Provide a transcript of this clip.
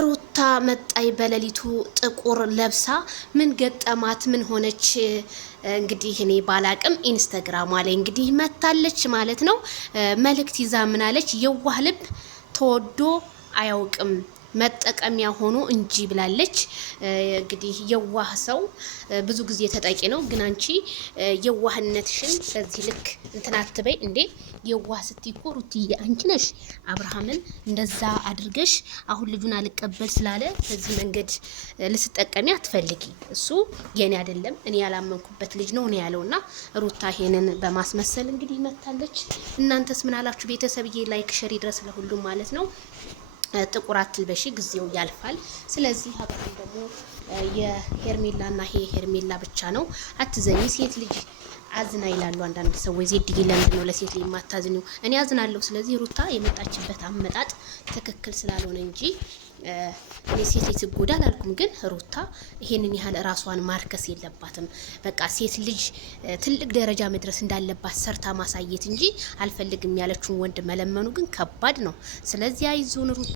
ሩታ መጣይ በሌሊቱ ጥቁር ለብሳ ምን ገጠማት? ምን ሆነች? እንግዲህ እኔ ባላቅም ኢንስታግራሟ ላይ እንግዲህ መታለች ማለት ነው። መልእክት ይዛ ምናለች? የዋህ ልብ ተወዶ አያውቅም መጠቀሚያ ሆኖ እንጂ ብላለች። እንግዲህ የዋህ ሰው ብዙ ጊዜ ተጠቂ ነው። ግን አንቺ የዋህነትሽን በዚህ ልክ እንትን አትበይ እንዴ! የዋህ ስትይ እኮ ሩትዬ አንቺ ነሽ። አብርሃምን እንደዛ አድርገሽ አሁን ልጁን አልቀበል ስላለ በዚህ መንገድ ልትጠቀሚ አትፈልጊ። እሱ የኔ አይደለም እኔ ያላመንኩበት ልጅ ነው ያለውና ሩታ ይሄንን በማስመሰል እንግዲህ መታለች። እናንተስ ምን አላችሁ? ቤተሰብዬ ላይክ ሸር ይድረስ ለሁሉም ማለት ነው። ጥቁር አትልበሺ፣ ጊዜው ያልፋል። ስለዚህ አብርሃም ደግሞ የሄርሜላና ይሄ ሄርሜላ ብቻ ነው። አትዘኝ፣ ሴት ልጅ አዝና ይላሉ አንዳንድ ሰዎች። ዜድዬ ለምንድን ነው ለሴት ልጅ የማታዝኒው? እኔ አዝናለሁ። ስለዚህ ሩታ የመጣችበት አመጣጥ ትክክል ስላልሆነ እንጂ እኔ ሴት ልጅ ትጎዳ አላልኩም። ግን ሩታ ይሄንን ያህል ራሷን ማርከስ የለባትም። በቃ ሴት ልጅ ትልቅ ደረጃ መድረስ እንዳለባት ሰርታ ማሳየት እንጂ አልፈልግም ያለችውን ወንድ መለመኑ ግን ከባድ ነው። ስለዚህ አይዞን ሩታ።